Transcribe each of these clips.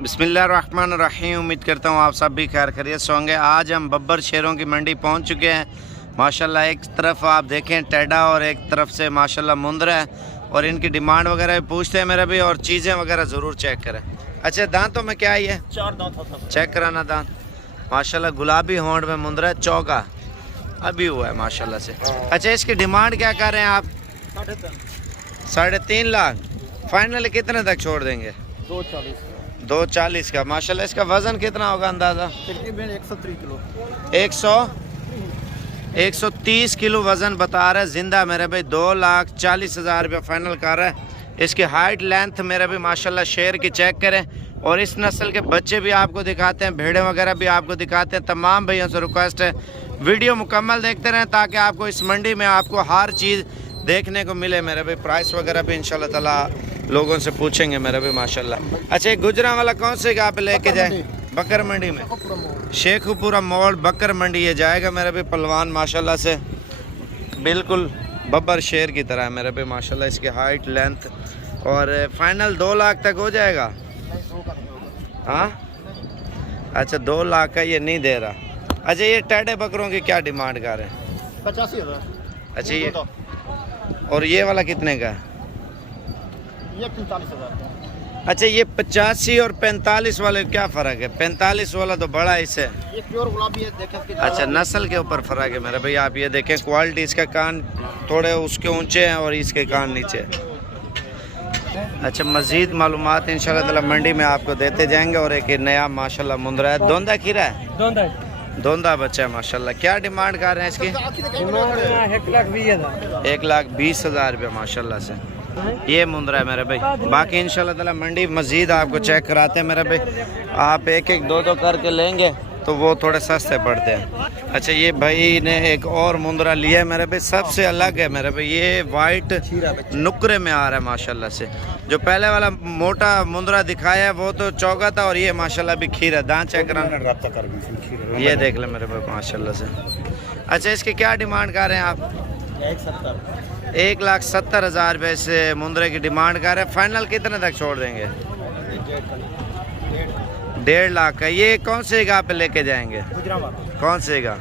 बिस्मिल्लाहिर्रहमानिर्रहीम। उम्मीद करता हूँ आप सब भी खैर खैरियत से होंगे। आज हम बब्बर शेरों की मंडी पहुँच चुके हैं। माशाल्लाह एक तरफ आप देखें टेडा और एक तरफ से माशाल्लाह मुंद्रा है, और इनकी डिमांड वगैरह भी पूछते हैं मेरा भी, और चीज़ें वगैरह ज़रूर चेक करें। अच्छा, दांतों में क्या है? 4 दांत होता है। चेक कराना दांत। माशाल्लाह गुलाबी होंठ में मुंद्रा है, चौका अभी हुआ है माशाल्लाह से। अच्छा, इसकी डिमांड क्या कर रहे हैं आप? 3.5 लाख। फाइनल कितने तक छोड़ देंगे? 240 का। माशाल्लाह इसका वजन कितना होगा अंदाज़ा? 130 किलो। 130 किलो वज़न बता रहा है जिंदा मेरे भाई। 2,40,000 रुपये फाइनल कर रहा है। इसकी हाइट लेंथ मेरे भी माशाल्लाह शेर की चेक करें, और इस नस्ल के बच्चे भी आपको दिखाते हैं, भेड़े वगैरह भी आपको दिखाते हैं। तमाम भैया से रिक्वेस्ट है वीडियो मुकम्मल देखते रहें ताकि आपको इस मंडी में आपको हर चीज़ देखने को मिले मेरे भाई। प्राइस वगैरह भी इंशाल्लाह ताला लोगों से पूछेंगे मेरे भी माशाल्लाह। अच्छा, गुजरा वाला कौन से आप लेके जाए? बकर मंडी में शेखुपुरा मोड़ बकर मंडी ये जाएगा मेरे भी। पलवान माशाल्लाह से बिल्कुल बब्बर शेर की तरह है मेरे भी माशाल्लाह। इसकी हाइट लेंथ और फाइनल 2 लाख तक हो जाएगा। हाँ, अच्छा 2 लाख का ये नहीं दे रहा। अच्छा, ये टेढ़े बकरों की क्या डिमांड कर रहे हैं? 85,000। अच्छा, ये और ये वाला कितने का? ये 45,000। अच्छा, ये 85 और 45 वाले क्या फ़र्क है? 45 वाला तो बड़ा है इससे। ये प्योर गुलाबी है, देखें। अच्छा, नस्ल के ऊपर फ़र्क है मेरा भाई। आप ये देखें क्वालिटी, इसका कान थोड़े उसके ऊंचे हैं और इसके कान नीचे। अच्छा, मज़ीद मालूमात इंशाल्लाह ताला मंडी में आपको देते जाएंगे। और एक नया माशाल्लाह मुंद्रा है, दोंदा खीरा है, दोंदा बच्चा है माशाल्लाह। क्या डिमांड कर रहे हैं इसकी? 1,20,000 रुपये माशाल्लाह से ये मुंद्रा है मेरे भाई। बाकी इंशाल्लाह ताला मंडी मज़ीद आपको चेक कराते हैं मेरे भाई। आप एक एक दो करके लेंगे तो वो थोड़े सस्ते पड़ते हैं। अच्छा, ये भाई ने एक और मुंद्रा लिया है मेरे भाई, सबसे अलग है मेरे भाई। ये वाइट नुकरे में आ रहा है माशाल्लाह से। जो पहले वाला मोटा मुंद्रा दिखाया है वो तो चौका था, और ये माशाल्लाह भी खीरा। दांत चेक कराना, ये देख ले मेरे भाई माशाल्लाह से। अच्छा, इसकी क्या डिमांड कर रहे हैं आप? 1,70,000 रुपये से मुंद्रे की डिमांड कर रहे हैं। फाइनल कितने तक छोड़ देंगे? 1.5 लाख का। ये कौन से जगह पे लेके जाएंगे? कौन से जगह?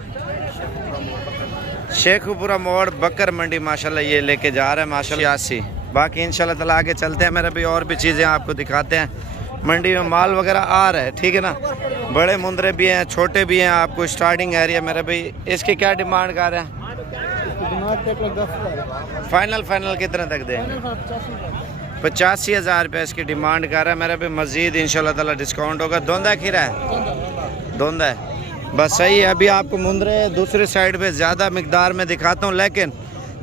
शेखुपुरा मोड़ बकर मंडी माशाल्लाह ये लेके जा रहे हैं माशाल्लाह 80। बाकी इंशाल्लाह ताला आगे चलते हैं मेरे भी, और भी चीज़ें आपको दिखाते हैं। मंडी में माल वगैरह आ रहा है, ठीक है ना। बड़े मुंद्रे भी हैं, छोटे भी हैं। आपको स्टार्टिंग एरिया मेरे भाई। इसकी क्या डिमांड कर रहे हैं? फाइनल कितने तक देंगे? 85,000 रुपये इसकी डिमांड कर रहा है मेरा भी। मज़ीद इंशाल्लाह ताला डिस्काउंट होगा। दोंदा खीरा है, दोंदा है बस सही है। अभी आपको मुंद्रे दूसरी साइड पे ज़्यादा मिकदार में दिखाता हूँ, लेकिन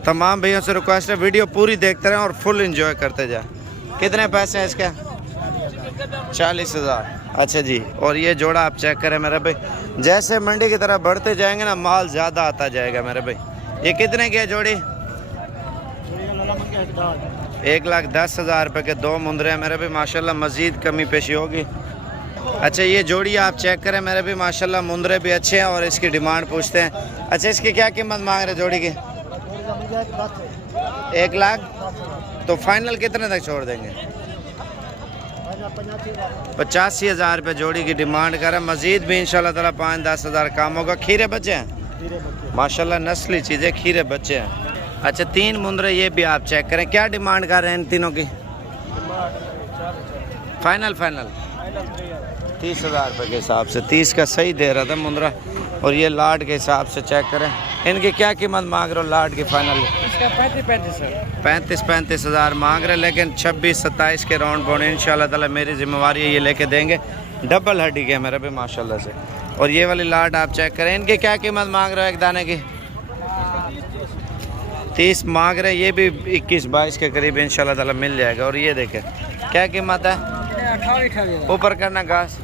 तमाम भैया से रिक्वेस्ट है वीडियो पूरी देखते रहें और फुल इंजॉय करते जाए। कितने पैसे हैं इसके? 40,000। अच्छा जी, और ये जोड़ा आप चेक करें मेरा भाई। जैसे मंडी की तरफ बढ़ते जाएंगे ना, माल ज़्यादा आता जाएगा मेरे भाई। ये कितने की है जोड़ी? 1,10,000 रुपये के 2 मुंद्रे हैं मेरे भी माशाल्लाह। मज़ीद कमी पेशी होगी। अच्छा, ये जोड़ी आप चेक करें मेरे भी माशाल्लाह। मुंद्रे भी अच्छे हैं और इसकी डिमांड पूछते हैं। अच्छा, इसकी क्या कीमत मांग रहे जोड़ी की? 1 लाख। तो फाइनल कितने तक छोड़ देंगे? 85,000 रुपये जोड़ी की डिमांड कर रहे हैं। मज़ीद भी इंशाल्लाह ताला 5-10 हज़ार काम होगा। खीरे बच्चे हैं माशाल्लाह, नस्ली चीज़ें, खीरे बच्चे हैं। अच्छा, 3 मुंद्रे ये भी आप चेक करें। क्या डिमांड कर रहे हैं इन तीनों की? फाइनल 30,000 रुपये के हिसाब से। 30 का सही दे रहा था मुंद्रा। और ये लाट के हिसाब से चेक करें। इनकी क्या कीमत मांग रहे हो लाट की फाइनल? 35,000 मांग रहे, लेकिन 26-27 के राउंड बाउंड इंशाल्लाह ताला मेरी जिम्मेवारी है, ये लेके देंगे। डबल हड्डी के मेरे भी माशाल्लाह से। और ये वाली लाट आप चेक करें। इनकी क्या कीमत मांग रहे हो एक दाने की? 30 मांग रहे। ये भी 21-22 के करीब इंशाल्लाह ताला मिल जाएगा। और ये देखें क्या कीमत है? ऊपर करना घास।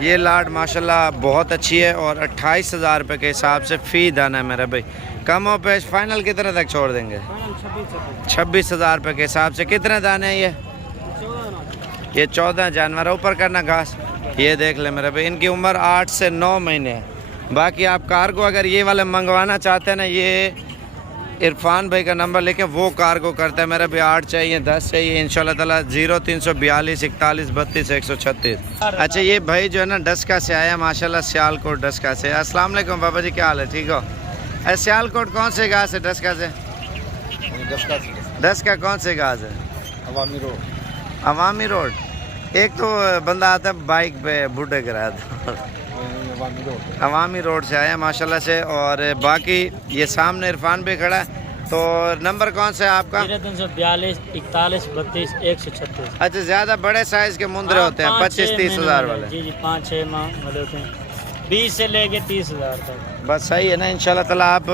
ये लाट माशाल्लाह बहुत अच्छी है और 28,000 रुपये के हिसाब से फ़ी दाना है मेरा भाई। कम हो पेश। फाइनल कितने तक छोड़ देंगे? 26,000 रुपये के हिसाब से। कितने दाने हैं ये 14 जानवर। ऊपर करना घास। ये देख ले मेरे भाई, इनकी उम्र 8 से 9 महीने है। बाकी आप कार को अगर ये वाले मंगवाना चाहते हैं ना, ये इरफान भाई का नंबर लेके वो कार्गो करता है। मेरा भी 8 चाहिए, 10 चाहिए इंशाल्लाह ताला। 0342 41 32 136। अच्छा ये भाई जो है ना डस्का से आया माशाल्लाह, सियालकोट डस्का से। अस्सलाम वालेकुम बाबा जी, क्या हाल है? ठीक हो? सियालकोट कौन से गाँव से? डस्का से। डस्का कौन से गाँव से? अवामी रोड। अवामी रोड। एक तो बंदा आता है बाइक पे बूढ़े कराया था। अवामी रोड से आया माशाल्लाह से। और बाकी ये सामने इरफान भी खड़ा है। तो नंबर कौन सा है आपका? 0342 41 32 136। अच्छा ज़्यादा बड़े साइज़ के मुंदरे होते हैं 25-30 हज़ार वाले? जी 5-6 माह वाले होते हैं, 20 से लेके 30 हज़ार तक। बस सही है ना। इंशाल्लाह ताला आप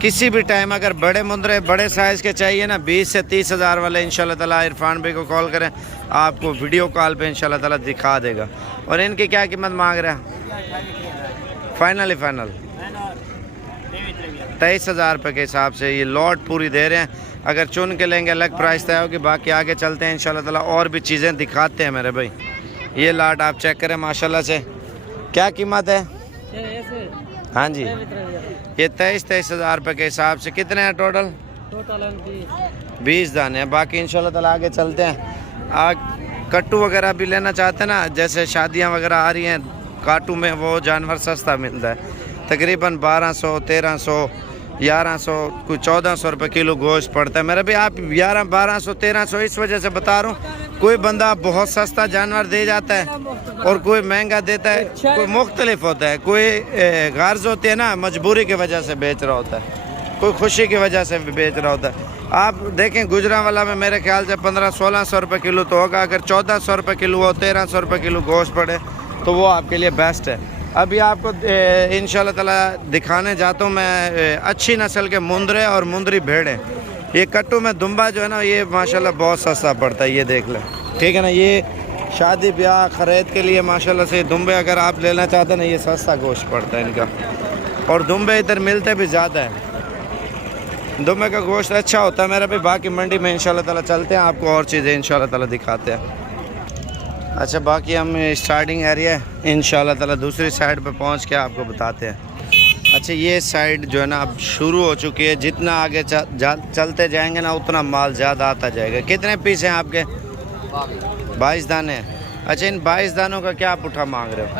किसी भी टाइम अगर बड़े मुंदरे बड़े साइज़ के चाहिए ना 20 से 30 हज़ार वाले, इंशाल्लाह ताला इरफान भाई को कॉल करें, आपको वीडियो कॉल पे इंशाल्लाह ताला दिखा देगा। और इनकी क्या कीमत मांग रहे हैं? फाइनल 23 हज़ार रुपये के हिसाब से ये लॉट पूरी दे रहे हैं। अगर चुन के लेंगे अलग प्राइस तय होगी। बाकी आगे चलते हैं इंशाल्लाह ताला और भी चीज़ें दिखाते हैं मेरे भाई। ये लाट आप चेक करें माशाल्लाह से, क्या कीमत है? हाँ जी ये 23 हज़ार रुपये के हिसाब से। कितने हैं टोटल? 20 दाने हैं। बाकी इंशाल्लाह ताला आगे चलते हैं। कट्टू वगैरह भी लेना चाहते हैं ना, जैसे शादियां वगैरह आ रही हैं, काटू में वो जानवर सस्ता मिलता है। तकरीबन 1200 1300 1100 कोई 1400 रुपये किलो गोश्त पड़ता है। मेरा भी आप 11 1200 1300 इस वजह से बता रहा हूँ। कोई बंदा बहुत सस्ता जानवर दे जाता है और कोई महंगा देता है, कोई मुख्तलिफ होता है। कोई गर्ज होती है ना, मजबूरी की वजह से बेच रहा होता है, कोई खुशी की वजह से भी बेच रहा होता है। आप देखें गुजरांवाला में मेरे ख्याल से 1500-1600 रुपये किलो तो होगा। अगर 1400 रुपये किलो हो, 1300 रुपये किलो गोश्त पड़े तो वो आपके लिए बेस्ट है। अभी आपको इंशाल्लाह ताला दिखाने जाता हूँ मैं अच्छी नस्ल के मुंदरे और मुंदरी भेड़ें। ये कट्टू में दुम्बा जो है ना ये माशाल्लाह बहुत सस्ता पड़ता है, ये देख लें, ठीक है ना। ये शादी ब्याह खरीद के लिए माशाल्लाह से दुम्बे अगर आप लेना चाहते हैं ना, ये सस्ता गोश्त पड़ता है इनका। और दुम्बे इधर मिलते भी ज़्यादा है, दुम्बे का गोश्त अच्छा होता है मेरा भी। बाकी मंडी में इंशाल्लाह ताला चलते हैं, आपको और चीज़ें इंशाल्लाह ताला दिखाते हैं। अच्छा बाकी हम स्टार्टिंग एरिया इंशाल्लाह ताला दूसरी साइड पे पहुंच के आपको बताते हैं। अच्छा ये साइड जो है ना अब शुरू हो चुकी है। जितना आगे चलते जाएंगे ना उतना माल ज़्यादा आता जाएगा। कितने पीस हैं आपके? 22 दाने हैं। अच्छा इन 22 दानों का क्या पुठा मांग रहे हो?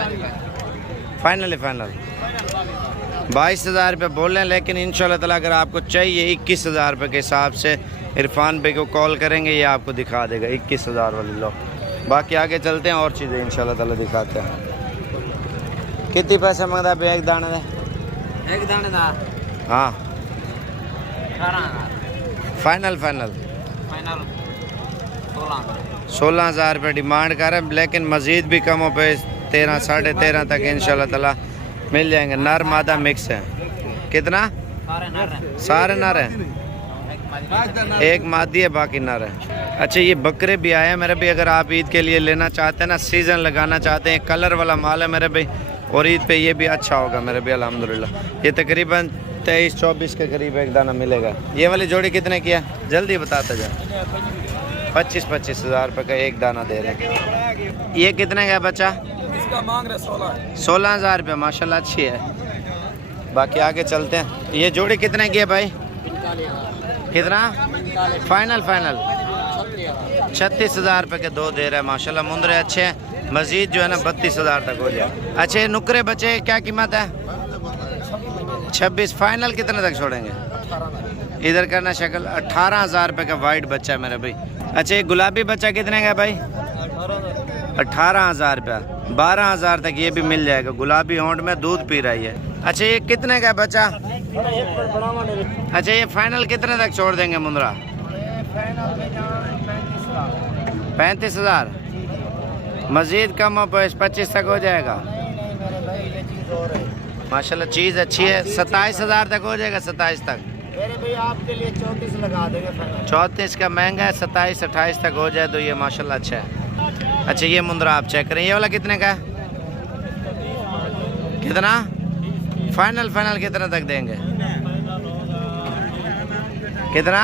फाइनल 22 हज़ार रुपये बोल रहे हैं। लेकिन इंशाल्लाह ताला अगर आपको चाहिए 21 हज़ार रुपये के हिसाब से इरफान भाई को कॉल करेंगे, ये आपको दिखा देगा 21 हज़ार वाले लो। बाकी आगे चलते हैं और चीज़ें इंशाल्लाह ताला दिखाते हैं। कितने पैसे मांगता है एक दाने का? एक दाने का हाँ 18,000 फाइनल 16 हज़ार रुपये डिमांड कर रहे हैं। लेकिन मज़ीद भी कम हो पे 13 साढ़े 13 तक इंशाल्लाह ताला मिल जाएंगे। नर मादा मिक्स है। कितना? सारे नर हैं, एक मादी है बाकी नर है। अच्छा ये बकरे भी आए हैं मेरे भी। अगर आप ईद के लिए लेना चाहते हैं ना, सीज़न लगाना चाहते हैं, कलर वाला माल है मेरे भाई। और ईद पे ये भी अच्छा होगा मेरे भी अल्हम्दुलिल्लाह। ये तकरीबन 23-24 के करीब एक दाना मिलेगा। ये वाली जोड़ी कितने की है? जल्दी बताते जाए। 25-25 हज़ार रुपये का एक दाना दे रहे हैं। ये कितने का है बच्चा? इसका मांग रहे 16 हज़ार रुपये माशाल्लाह अच्छी है। बाकी आगे चलते हैं। ये जोड़ी कितने की है भाई? कितना? फाइनल 36 हज़ार रुपये के दो दे रहे हैं माशाल्लाह। मुंदरे अच्छे हैं। मज़ीद जो है ना 32 हज़ार तक हो जाए। अच्छा ये नुकरे बच्चे क्या कीमत है? 26। फाइनल कितने तक छोड़ेंगे? इधर करना शक्ल 18 हज़ार रुपये का वाइट बच्चा है मेरा भाई। अच्छा ये गुलाबी बच्चा कितने का है भाई? 18 हज़ार रुपया। 12 हज़ार तक ये भी मिल जाएगा। गुलाबी होंठ में दूध पी रही है। अच्छा ये कितने का है बच्चा? अच्छा ये फाइनल कितने तक छोड़ देंगे मुंदरा? 35 हज़ार। मज़ीद कम हो 25 तक हो जाएगा। माशाल्लाह चीज़ अच्छी है। 27 हज़ार तक हो जाएगा। 27 तक मेरे भैया आपके लिए 34 लगा देंगे। 34 का महंगा है। 27-28 तक हो जाए तो ये माशाल्लाह अच्छा है। अच्छा ये मुंदरा आप चेक करें। ये वाला कितने का है? कितना? फाइनल कितने तक देंगे? कितना?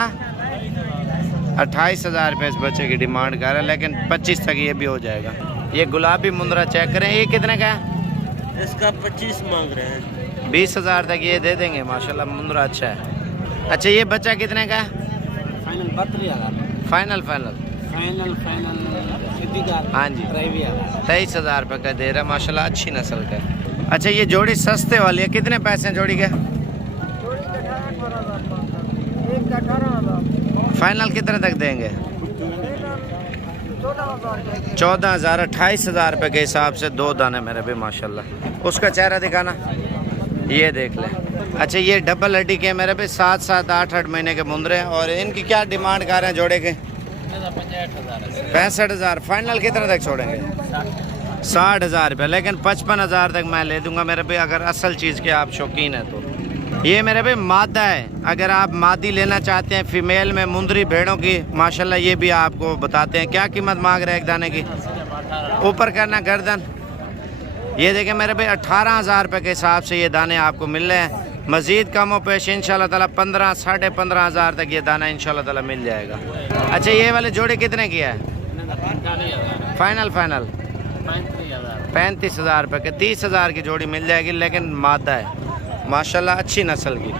28 हज़ार रुपये इस बच्चे की डिमांड कर रहे हैं। लेकिन 25 तक ये भी हो जाएगा। ये गुलाबी मुंदरा चेक करें। ये कितने का है? इसका 25 मांग रहे हैं। 20 हज़ार तक ये दे देंगे माशाल्लाह। मुंदरा अच्छा है। अच्छा ये बच्चा कितने का है? Final 32,000 final final final final हाँ जी 23,000 रुपये का दे रहा है माशाल्लाह, अच्छी नस्ल का है। अच्छा ये जोड़ी सस्ते वाली है, कितने पैसे हैं जोड़ी के? फाइनल कितने तक देंगे? 14,000 28,000 रुपये के हिसाब से दो दाने मेरे भी माशाल्लाह। उसका चेहरा दिखाना, ये देख ले। अच्छा ये डबल हड्डी के मेरे पे 7-7 8-8 महीने के मुंदरे हैं। और इनकी क्या डिमांड कर रहे हैं जोड़े के? 65,000। फाइनल कितने तक छोड़ेंगे? 60,000 रुपये। लेकिन 55,000 तक मैं ले दूंगा मेरे पे, अगर असल चीज़ के आप शौकीन हैं तो। ये मेरे पे मादा है, अगर आप मादी लेना चाहते हैं फीमेल में मुंदरी भेड़ों की माशाल्लाह, ये भी आपको बताते हैं। क्या कीमत मांग रहे हैं एक दाने की? ऊपर करना गर्दन। ये देखें मेरे पे 18,000 रुपये के हिसाब से ये दाने आपको मिल रहे हैं। मज़ीद कम हो पेश इंशाल्लाह ताला 15 साढ़े 15,000 तक ये दाना इंशाल्लाह ताला मिल जाएगा। अच्छा ये वाले जोड़े कितने की है? फाइनल फाइनल 35,000 रुपये के 30,000 की जोड़ी मिल जाएगी, लेकिन मादा है माशाल्लाह, अच्छी नस्ल की।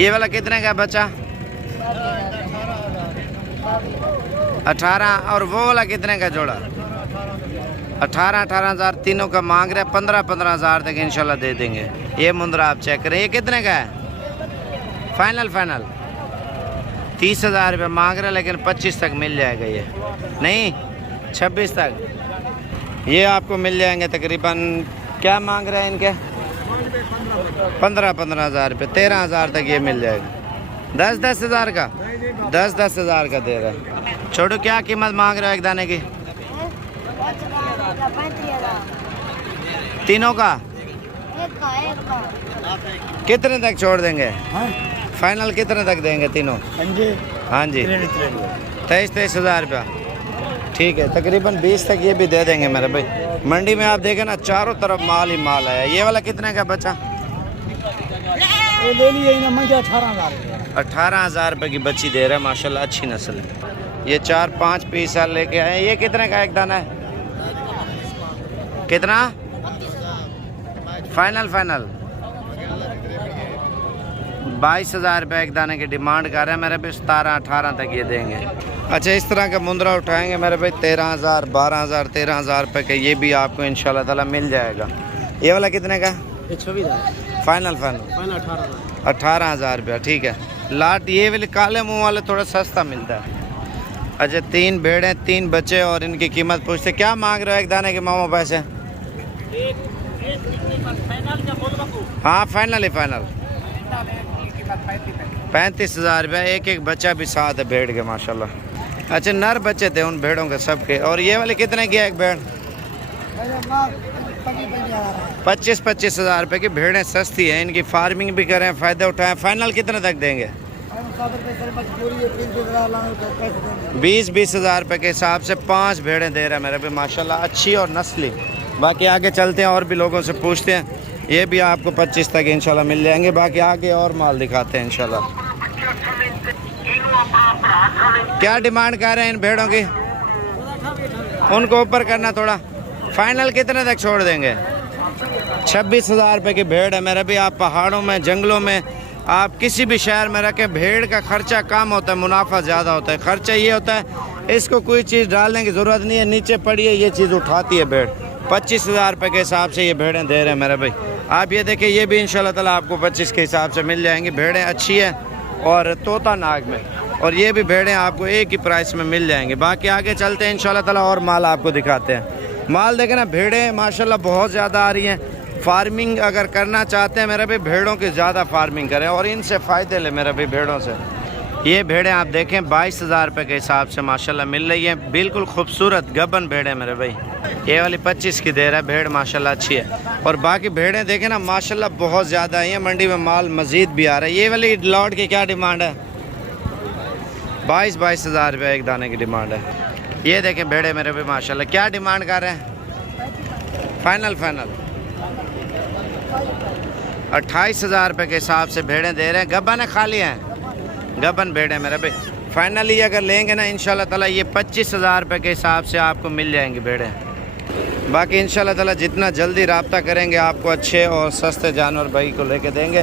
ये वाला कितने का है बच्चा? 18। और वो वाला कितने का जोड़ा? 18,000 तीनों का मांग रहे हैं। 15,000 तक इंशाल्लाह दे देंगे। ये मुंद्रा आप चेक करें, ये कितने का है? फाइनल फाइनल 30,000 रुपये मांग रहे हैं, लेकिन 25 तक मिल जाएगा। ये नहीं 26 तक ये आपको मिल जाएंगे तकरीबन। क्या मांग रहे हैं इनके? 15,000 रुपये 13,000 तक ये मिल जाएगा। 10,000 का 10,000 का दे रहा है। छोटू क्या कीमत मांग रहे हो एक दाने की? तीनों का कितने तक छोड़ देंगे? फाइनल कितने तक देंगे तीनों? हाँ जी 23,000 रुपया। ठीक है, तकरीबन 20 तक ये भी दे देंगे मेरे भाई। मंडी में आप देखें ना, चारों तरफ माल ही माल है। ये वाला कितने का बच्चा? ले लिए 18,000 रुपये की बच्ची दे रहा है माशाल्लाह, अच्छी नस्ल है। ये 4-5 पीस लेके आए। ये कितने का एक दाना है? कितना? फाइनल फाइनल 22,000 रुपये एक दाने की डिमांड कर रहे हैं मेरे पे। 17-18 तक ये देंगे। अच्छा इस तरह का मुंद्रा उठाएंगे मेरे भाई 13,000 12,000 13,000 रुपये का, ये भी आपको इंशाल्लाह ताला मिल जाएगा। ये वाला कितने का? 26,000 फाइनल फाइनल 18,000 रुपया। ठीक है। लाट ये वाले काले मुंह वाले थोड़ा सस्ता मिलता है। अच्छा 3 भेड़ें 3 बच्चे और इनकी कीमत पूछते। क्या मांग रहे हो एक दाने के मामू पैसे? हाँ फाइनल ही फाइनल 35,000 रुपया। एक बच्चा भी साथ है भेड़ के माशाल्लाह। अच्छा नर बच्चे थे उन भेड़ों के सबके। और ये वाले कितने की है एक भेड़? 25,000 रुपये की भेड़ें सस्ती हैं। इनकी फार्मिंग भी करें, फ़ायदा उठाएं। फाइनल कितने तक देंगे? 20,000 रुपये के हिसाब से 5 भेड़ें दे रहे हैं मेरे पे माशाल्लाह, अच्छी और नस्ली। बाकी आगे चलते हैं और भी लोगों से पूछते हैं। ये भी आपको 25 तक इंशाल्लाह मिल जाएंगे। बाकी आगे और माल दिखाते हैं इंशाल्लाह। क्या डिमांड कर रहे हैं इन भेड़ों की? उनको ऊपर करना थोड़ा। फाइनल कितने तक छोड़ देंगे? 26,000 रुपये की भेड़ है मेरे भी। आप पहाड़ों में जंगलों में आप किसी भी शहर में रखें, भेड़ का खर्चा कम होता है, मुनाफा ज़्यादा होता है। खर्चा ये होता है इसको कोई चीज़ डालने की ज़रूरत नहीं है, नीचे पड़ी है ये चीज़ उठाती है भेड़। 25,000 रुपये के हिसाब से ये भेड़ें दे रहे हैं मेरे भाई। आप ये देखें, ये भी इंशाल्लाह ताला आपको 25 के हिसाब से मिल जाएंगी। भेड़ें अच्छी है और तोता नाग में, और ये भी भेड़ें आपको एक ही प्राइस में मिल जाएंगी। बाकी आगे चलते हैं इंशाल्लाह ताला और माल आपको दिखाते हैं। माल देखें ना, भेड़ें माशाल्लाह बहुत ज़्यादा आ रही हैं। फार्मिंग अगर करना चाहते हैं मेरे भाई, भेड़ों की ज़्यादा फार्मिंग करें और इनसे फ़ायदे लें मेरे भाई भेड़ों से। ये भेड़ें आप देखें 22,000 रुपये के हिसाब से माशाल्लाह मिल रही है। बिल्कुल खूबसूरत गबन भेड़ें मेरे भाई। ये वाली 25 की दे रहा है भेड़ माशाल्लाह, अच्छी है। और बाकी भेड़ें देखें ना माशाल्लाह बहुत ज़्यादा आई हैं। मंडी में माल मज़ीद भी आ रहा है। ये वाली लॉट की क्या डिमांड है? 22,000 रुपये एक दाने की डिमांड है। ये देखें भेड़े मेरे भाई माशाल्लाह, क्या डिमांड कर रहे हैं? फाइनल फाइनल 28,000 रुपये के हिसाब से भेड़ें दे रहे हैं। गबन है खाली हैं, गबन भेड़ें मेरे भाई। फाइनली अगर लेंगे ना इंशाल्लाह ताला ये 25,000 रुपये के हिसाब से आपको मिल जाएंगी भेड़ें। बाकी इंशाल्लाह ताला जितना जल्दी रब्ता करेंगे आपको अच्छे और सस्ते जानवर भाई को लेके देंगे।